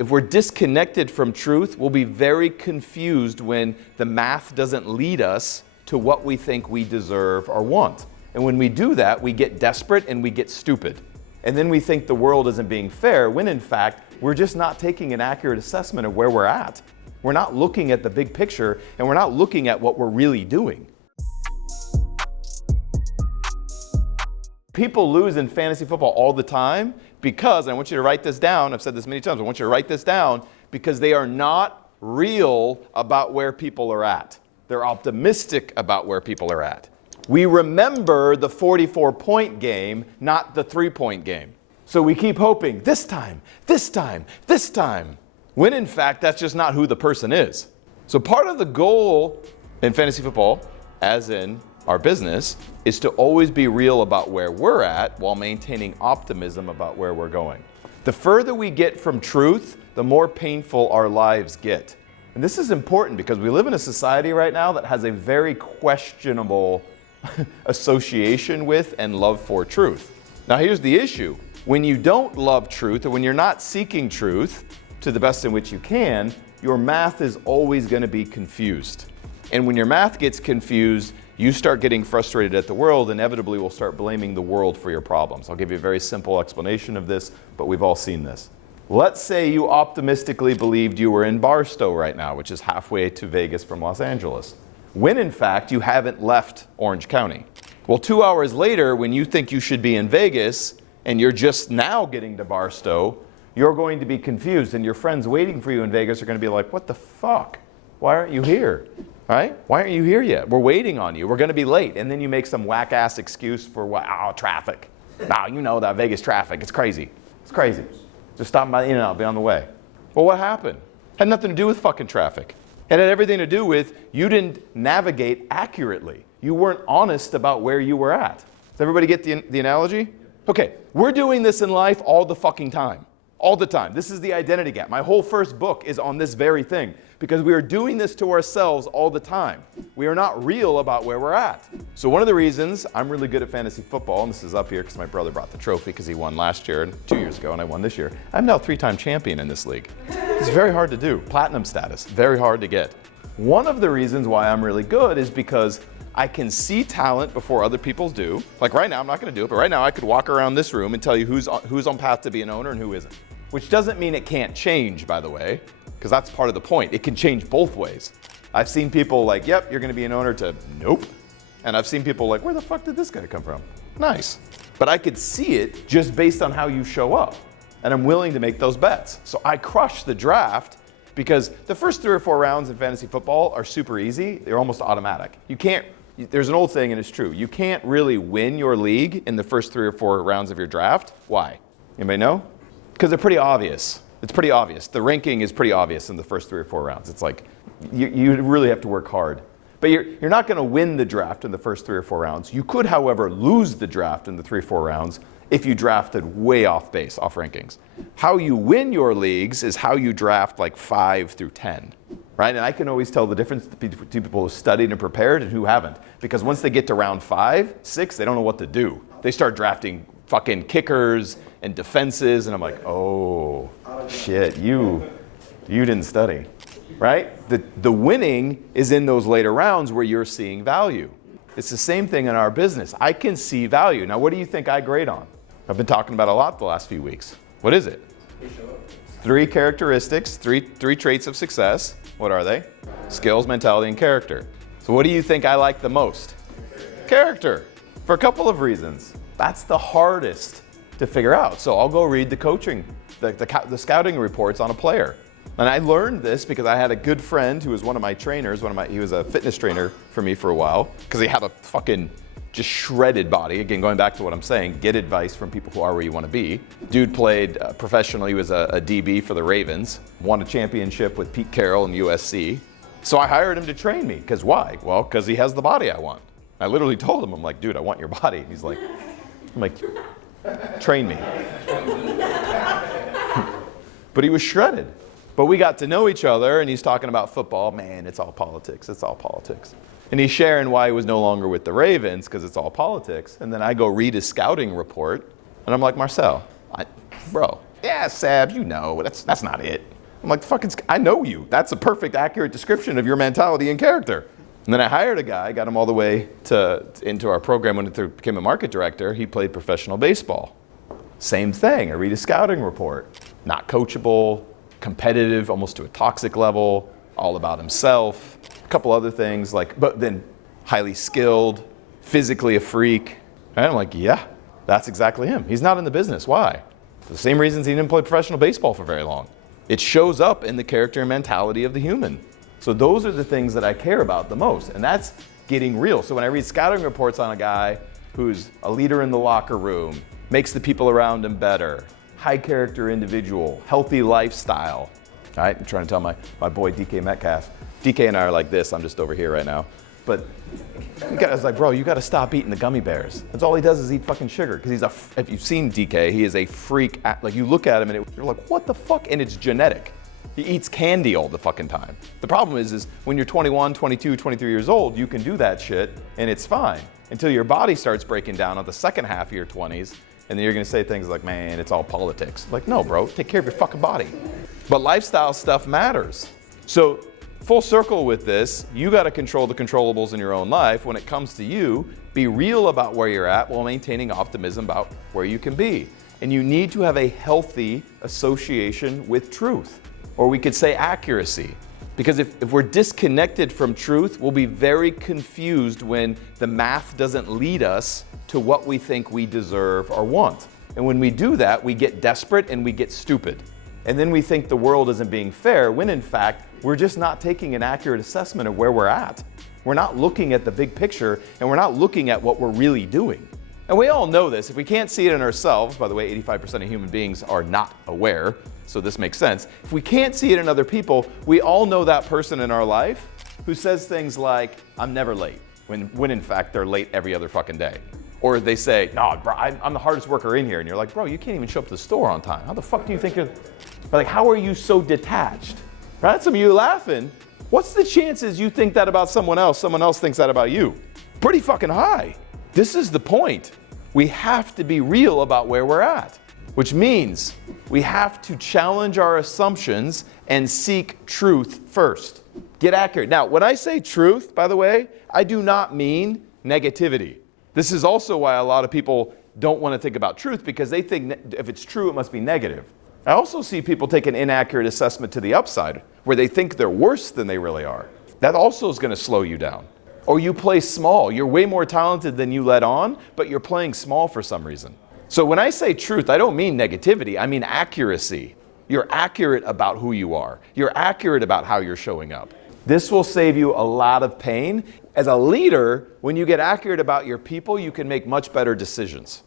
If we're disconnected from truth, we'll be very confused when the math doesn't lead us to what we think we deserve or want. And when we do that, we get desperate and we get stupid. And then we think the world isn't being fair, when in fact, we're just not taking an accurate assessment of where we're at. We're not looking at the big picture, and we're not looking at what we're really doing. People lose in fantasy football all the time because, and I want you to write this down, I've said this many times, I want you to write this down, because they are not real about where people are at. They're optimistic about where people are at. We remember the 44-point game, not the 3-point game. So we keep hoping, this time, when in fact, that's just not who the person is. So part of the goal in fantasy football, as in our business, is to always be real about where we're at while maintaining optimism about where we're going. The further we get from truth, the more painful our lives get. And this is important because we live in a society right now that has a very questionable association with and love for truth. Now here's the issue. When you don't love truth, or when you're not seeking truth to the best in which you can, your math is always going to be confused. And when your math gets confused, you start getting frustrated at the world, inevitably will start blaming the world for your problems. I'll give you a very simple explanation of this, but we've all seen this. Let's say you optimistically believed you were in Barstow right now, which is halfway to Vegas from Los Angeles, when in fact you haven't left Orange County. Well, 2 hours later, when you think you should be in Vegas, and you're just now getting to Barstow, you're going to be confused, and your friends waiting for you in Vegas are going to be like, what the fuck? Why aren't you here? Right? Why aren't you here yet? We're waiting on you. We're going to be late. And then you make some whack-ass excuse for what? Oh, traffic. No, you know that Vegas traffic. It's crazy. It's crazy. Just stop by In-N-Out. I'll be on the way. Well, what happened? Had nothing to do with fucking traffic. It had everything to do with you didn't navigate accurately. You weren't honest about where you were at. Does everybody get the analogy? Okay, we're doing this in life all the fucking time. All the time. This is the identity gap. My whole first book is on this very thing because we are doing this to ourselves all the time. We are not real about where we're at. So one of the reasons I'm really good at fantasy football, and this is up here because my brother brought the trophy because he won last year and 2 years ago, and I won this year. I'm now 3-time champion in this league. It's very hard to do. Platinum status, very hard to get. One of the reasons why I'm really good is because I can see talent before other people do. Like right now, I'm not going to do it, but right now I could walk around this room and tell you who's on path to be an owner and who isn't. Which doesn't mean it can't change, by the way, because that's part of the point. It can change both ways. I've seen people like, yep, you're going to be an owner, to nope. And I've seen people like, where the fuck did this guy come from? Nice. But I could see it just based on how you show up. And I'm willing to make those bets. So I crush the draft because the first 3 or 4 rounds in fantasy football are super easy. They're almost automatic. There's an old saying, and it's true. You can't really win your league in the first 3 or 4 rounds of your draft. Why? Anybody know? Because they're pretty obvious. It's pretty obvious. The ranking is pretty obvious in the first 3 or 4 rounds. It's like, you really have to work hard. But you're not going to win the draft in the first 3 or 4 rounds. You could, however, lose the draft in the 3 or 4 rounds if you drafted way off base, off rankings. How you win your leagues is how you draft like 5 through 10. Right? And I can always tell the difference between people who studied and prepared and who haven't. Because once they get to round 5, 6, they don't know what to do. They start drafting fucking kickers and defenses, and I'm like, oh, shit, you didn't study, right? The winning is in those later rounds where you're seeing value. It's the same thing in our business. I can see value. Now, what do you think I grade on? I've been talking about a lot the last few weeks. What is it? 3 characteristics, three traits of success. What are they? Skills, mentality, and character. So what do you think I like the most? Character, for a couple of reasons. That's the hardest to figure out. So I'll go read the coaching, the scouting reports on a player. And I learned this because I had a good friend who was one of my trainers, he was a fitness trainer for me for a while, because he had a fucking just shredded body. Again, going back to what I'm saying, get advice from people who are where you want to be. Dude played professionally. He was a DB for the Ravens, won a championship with Pete Carroll and USC. So I hired him to train me, because why? Well, because he has the body I want. I literally told him, I'm like, dude, I want your body. And he's like, train me. But he was shredded. But we got to know each other, and he's talking about football. Man, it's all politics. It's all politics. And he's sharing why he was no longer with the Ravens, because it's all politics. And then I go read his scouting report, and I'm like, Marcel, bro, yeah, Sab, you know, that's not it. I'm like, fucking, I know you. That's a perfect, accurate description of your mentality and character. And then I hired a guy, got him all the way into our program when he became a market director. He played professional baseball. Same thing, I read a scouting report. Not coachable, competitive, almost to a toxic level, all about himself. A couple other things, but then highly skilled, physically a freak. And I'm like, yeah, that's exactly him. He's not in the business. Why? For the same reasons he didn't play professional baseball for very long. It shows up in the character and mentality of the human. So those are the things that I care about the most, and that's getting real. So when I read scouting reports on a guy who's a leader in the locker room, makes the people around him better, high character individual, healthy lifestyle. All right, I'm trying to tell my boy DK Metcalf. DK and I are like this, I'm just over here right now. But I was like, bro, you gotta stop eating the gummy bears. That's all he does is eat fucking sugar. Because if you've seen DK, he is a freak. Like you look at him and you're like, what the fuck? And it's genetic. He eats candy all the fucking time. The problem is when you're 21, 22, 23 years old, you can do that shit and it's fine. Until your body starts breaking down at the second half of your 20s, and then you're gonna say things like, man, it's all politics. Like, no, bro, take care of your fucking body. But lifestyle stuff matters. So full circle with this, you gotta control the controllables in your own life. When it comes to you, be real about where you're at while maintaining optimism about where you can be. And you need to have a healthy association with truth. Or we could say accuracy. Because if we're disconnected from truth, we'll be very confused when the math doesn't lead us to what we think we deserve or want. And when we do that, we get desperate and we get stupid. And then we think the world isn't being fair, when in fact, we're just not taking an accurate assessment of where we're at. We're not looking at the big picture, and we're not looking at what we're really doing. And we all know this. If we can't see it in ourselves, by the way, 85% of human beings are not aware, so this makes sense. If we can't see it in other people, we all know that person in our life who says things like, I'm never late, when in fact they're late every other fucking day. Or they say, no, bro, I'm the hardest worker in here. And you're like, bro, you can't even show up to the store on time. How the fuck do you think you're, like, how are you so detached? Right? Some of you laughing. What's the chances you think that about someone else thinks that about you? Pretty fucking high. This is the point. We have to be real about where we're at, which means we have to challenge our assumptions and seek truth first. Get accurate. Now, when I say truth, by the way, I do not mean negativity. This is also why a lot of people don't want to think about truth, because they think if it's true, it must be negative. I also see people take an inaccurate assessment to the upside, where they think they're worse than they really are. That also is going to slow you down. Or you play small. You're way more talented than you let on, but you're playing small for some reason. So when I say truth, I don't mean negativity. I mean accuracy. You're accurate about who you are. You're accurate about how you're showing up. This will save you a lot of pain. As a leader, when you get accurate about your people, you can make much better decisions.